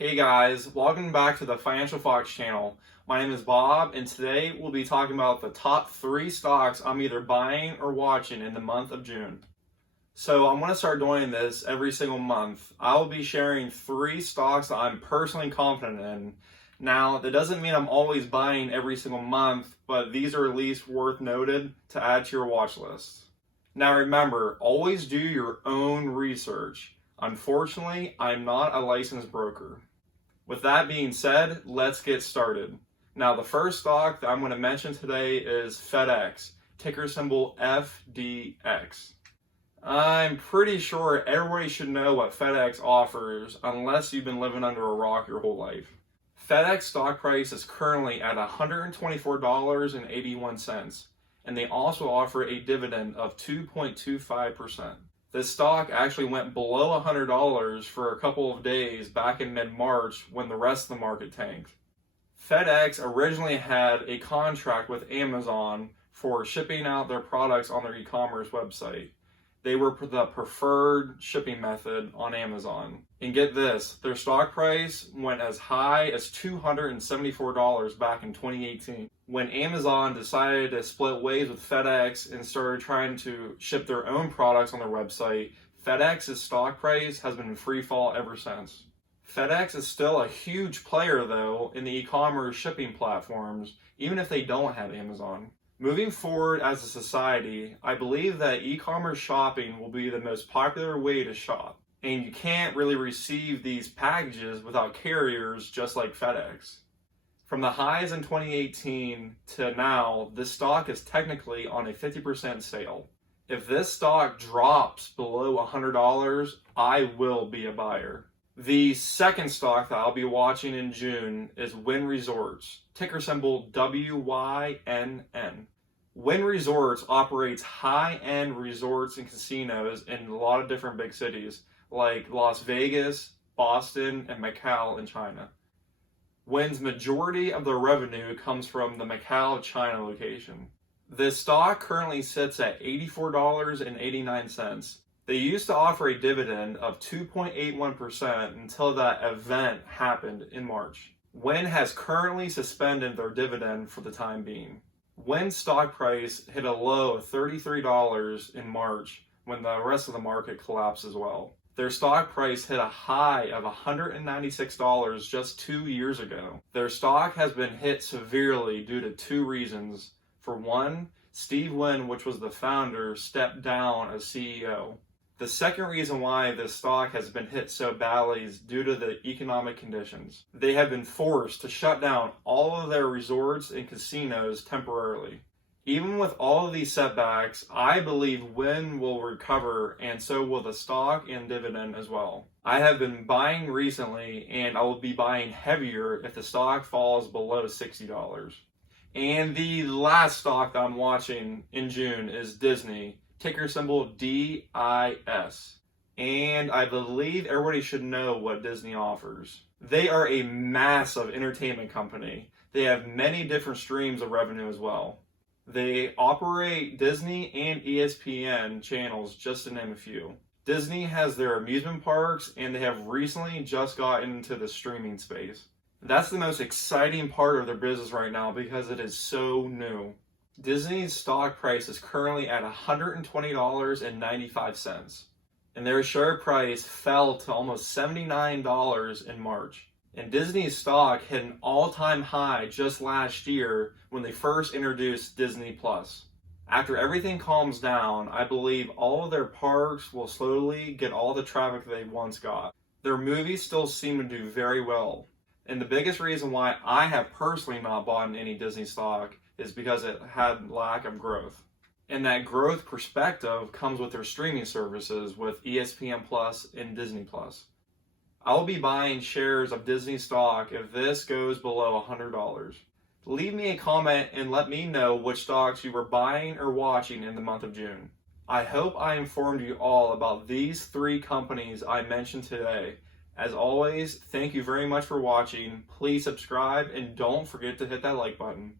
Hey guys, welcome back to the Financial Fox channel. My name is Bob, and today we'll be talking about the top 3 stocks I'm either buying or watching in the month of June. So I'm going to start doing this every single month. I'll be sharing 3 stocks that I'm personally confident in. Now, that doesn't mean I'm always buying every single month, but these are at least worth noted to add to your watch list. Now remember, always do your own research. Unfortunately, I'm not a licensed broker. With that being said, let's get started. Now, the first stock that I'm going to mention today is FedEx, ticker symbol FDX. I'm pretty sure everybody should know what FedEx offers unless you've been living under a rock your whole life. FedEx stock price is currently at $124.81, and they also offer a dividend of 2.25%. This stock actually went below $100 for a couple of days back in mid-March when the rest of the market tanked. FedEx originally had a contract with Amazon for shipping out their products on their e-commerce website. They were the preferred shipping method on Amazon. And get this, their stock price went as high as $274 back in 2018. When Amazon decided to split ways with FedEx and started trying to ship their own products on their website, FedEx's stock price has been in free fall ever since. FedEx is still a huge player though in the e-commerce shipping platforms, even if they don't have Amazon. Moving forward as a society, I believe that e-commerce shopping will be the most popular way to shop. And you can't really receive these packages without carriers just like FedEx. From the highs in 2018 to now, this stock is technically on a 50% sale. If this stock drops below $100, I will be a buyer. The second stock that I'll be watching in June is WYNN Resorts, ticker symbol WYNN. WYNN Resorts operates high-end resorts and casinos in a lot of different big cities like Las Vegas, Boston, and Macau in China. WYNN's majority of their revenue comes from the Macau, China location. This stock currently sits at $84.89. They used to offer a dividend of 2.81% until that event happened in March. WYNN has currently suspended their dividend for the time being. WYNN's stock price hit a low of $33 in March when the rest of the market collapsed as well. Their stock price hit a high of $196 just 2 years ago. Their stock has been hit severely due to 2 reasons. For one, Steve WYNN, which was the founder, stepped down as CEO. The second reason why this stock has been hit so badly is due to the economic conditions. They have been forced to shut down all of their resorts and casinos temporarily. Even with all of these setbacks, I believe WYNN will recover, and so will the stock and dividend as well. I have been buying recently, and I will be buying heavier if the stock falls below $60. And the last stock that I'm watching in June is Disney, ticker symbol DIS. And I believe everybody should know what Disney offers. They are a massive entertainment company. They have many different streams of revenue as well. They operate Disney and ESPN channels, just to name a few. Disney has their amusement parks, and they have recently just gotten into the streaming space. That's the most exciting part of their business right now because it is so new. Disney's stock price is currently at $120.95, and their share price fell to almost $79 in March. And Disney's stock hit an all-time high just last year when they first introduced Disney Plus. After everything calms down, I believe all of their parks will slowly get all the traffic they once got. Their movies still seem to do very well. And the biggest reason why I have personally not bought any Disney stock is because it had lack of growth. And that growth perspective comes with their streaming services with ESPN Plus and Disney Plus. I'll be buying shares of Disney stock if this goes below $100. Leave me a comment and let me know which stocks you were buying or watching in the month of June. I hope I informed you all about these 3 companies I mentioned today. As always, thank you very much for watching. Please subscribe and don't forget to hit that like button.